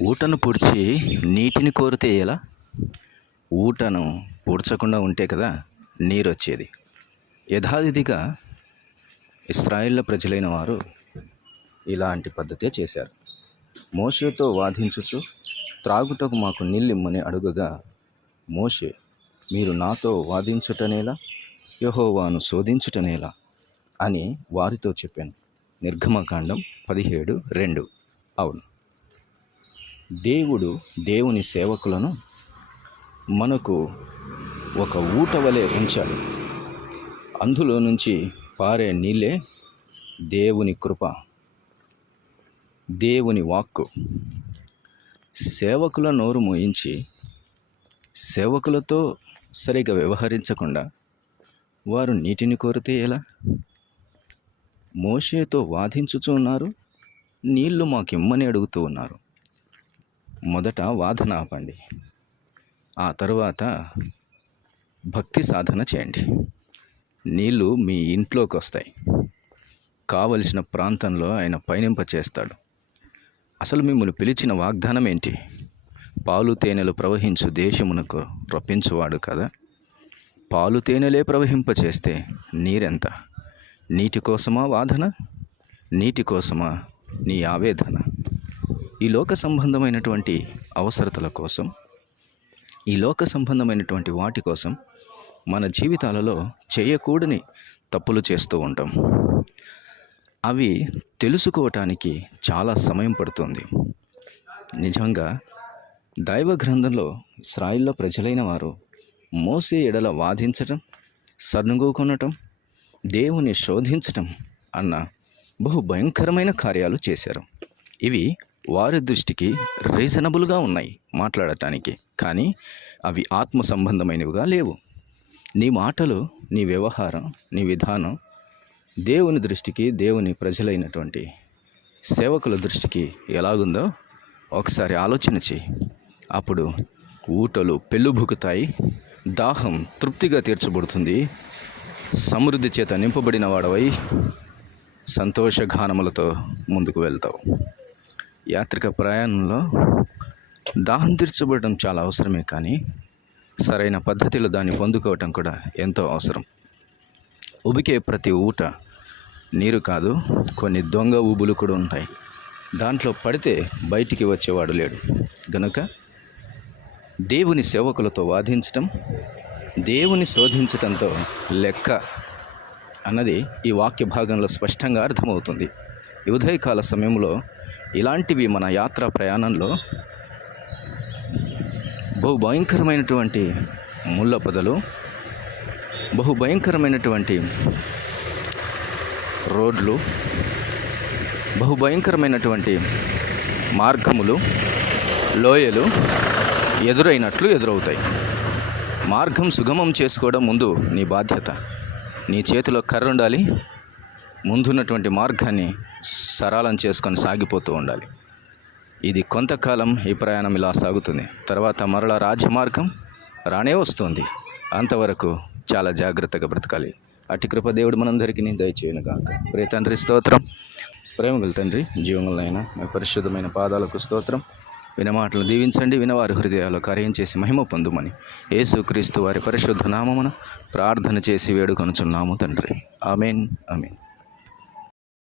ఊటను పూడ్చి నీటిని కోరితే ఎలా? ఊటను పూడ్చకుండా ఉంటే కదా నీరు వచ్చేది యథాతిథిగా ఇస్రాయిల్ల ప్రజలైన వారు ఇలాంటి పద్ధతే చేశారు. మోషేతో వాదించుచు త్రాగుటకు మాకు నీళ్ళిమ్మని అడుగగా మోషే మీరు నాతో వాదించుటనేలా? యహోవాను శోధించుటనేలా? అని వారితో చెప్పాను. నిర్గమకాండం పదిహేడు రెండు. అవును. దేవుడు దేవుని సేవకులను మనకు ఒక ఊట వలె ఉంచాడు. అందులో నుంచి పారే నీళ్ళే దేవుని కృప. దేవుని వాక్కు. సేవకుల నోరు మోయించి సేవకులతో సరిగా వ్యవహరించకుండా వారు నీటిని కోరితే ఎలా? మోషేతో వాదించుచున్నారు నీళ్ళు మాకిమ్మని అడుగుతూ ఉన్నారు. మొదట వాదన ఆపండి. ఆ తరువాత భక్తి సాధన చేయండి. నీళ్ళు మీ ఇంట్లోకి వస్తాయి. కావలసిన ప్రాంతంలో ఆయన పయనింప చేస్తాడు. అసలు మిమ్మల్ని పిలిచిన వాగ్దానం ఏంటి? పాలు తేనెలు ప్రవహించు దేశమునకు రప్పించువాడు కదా. పాలు తేనెలే ప్రవహింపచేస్తే నీరెంత? నీటి కోసమా వాదన? నీటి కోసమా నీ ఆవేదన? ఈ లోక సంబంధమైనటువంటి అవసరతల కోసం ఈ లోక సంబంధమైనటువంటి వాటి కోసం మన జీవితాలలో చేయకూడని తప్పులు చేస్తూ ఉంటాం. అవి తెలుసుకోవటానికి చాలా సమయం పడుతుంది. నిజంగా దైవ గ్రంథంలో ఇస్రాయిల్లో ప్రజలైన వారు మోసే ఎడల వాదించటం సర్నుగోకొనటం దేవుని శోధించటం అన్న బహు భయంకరమైన కార్యాలు చేశారు. ఇవి వారి దృష్టికి రీజనబుల్గా ఉన్నాయి మాట్లాడటానికి. కానీ అవి ఆత్మ సంబంధమైనవిగా లేవు. నీ మాటలు నీ వ్యవహారం నీ విధానం దేవుని దృష్టికి దేవుని ప్రజలైనటువంటి సేవకుల దృష్టికి ఎలాగుందో ఒకసారి ఆలోచన చేయి. అప్పుడు ఊటలు పెళ్ళుబుకుతాయి దాహం తృప్తిగా తీర్చబడుతుంది సమృద్ధి చేత నింపబడిన వాడవై సంతోషగానములతో ముందుకు వెళ్తావు. యాత్రిక ప్రయాణంలో దాహం తీర్చబడడం చాలా అవసరమే కానీ సరైన పద్ధతిలో దాన్ని పొందుకోవటం కూడా ఎంతో అవసరం. ఉబికే ప్రతి ఊట నీరు కాదు కొన్ని దొంగ ఊబులు కూడా ఉంటాయి. దాంట్లో పడితే బయటికి వచ్చేవాడు లేడు. గనుక దేవుని సేవకులతో వాదించటం దేవుని శోధించటంతో లెక్క అన్నది ఈ వాక్య భాగంలో స్పష్టంగా అర్థమవుతుంది. ఉదయకాల సమయంలో ఇలాంటివి మన యాత్రా ప్రయాణంలో బహు భయంకరమైనటువంటి ముళ్ళ పొదలు బహు భయంకరమైనటువంటి రోడ్లు బహు భయంకరమైనటువంటి మార్గములు లోయలు ఎదురైనట్లు ఎదురవుతాయి. మార్గం సుగమం చేసుకోవడం ముందు నీ బాధ్యత. నీ చేతిలో కర్ర ఉండాలి ముందున్నటువంటి మార్గాన్ని సరళం చేసుకొని సాగిపోతూ ఉండాలి. ఇది కొంతకాలం ఈ ప్రయాణం ఇలా సాగుతుంది. తర్వాత మరల రాజమార్గం రానే వస్తుంది. అంతవరకు చాలా జాగ్రత్తగా బ్రతకాలి. అట్టి కృప దేవుడు మనందరికీ దయచేయను కాక ప్రే తండ్రి స్తోత్రం. ప్రేమగల తండ్రి జీవములైన మీ పరిశుద్ధమైన పాదాలకు స్తోత్రం. వినమాటలు దీవించండి వినవారి హృదయాలు కార్యం చేసి మహిమ పొందుమని. యేసుక్రీస్తు వారి పరిశుద్ధ నామమున ప్రార్థన చేసి వేడుకొనుచున్నాము తండ్రి. Amen amen.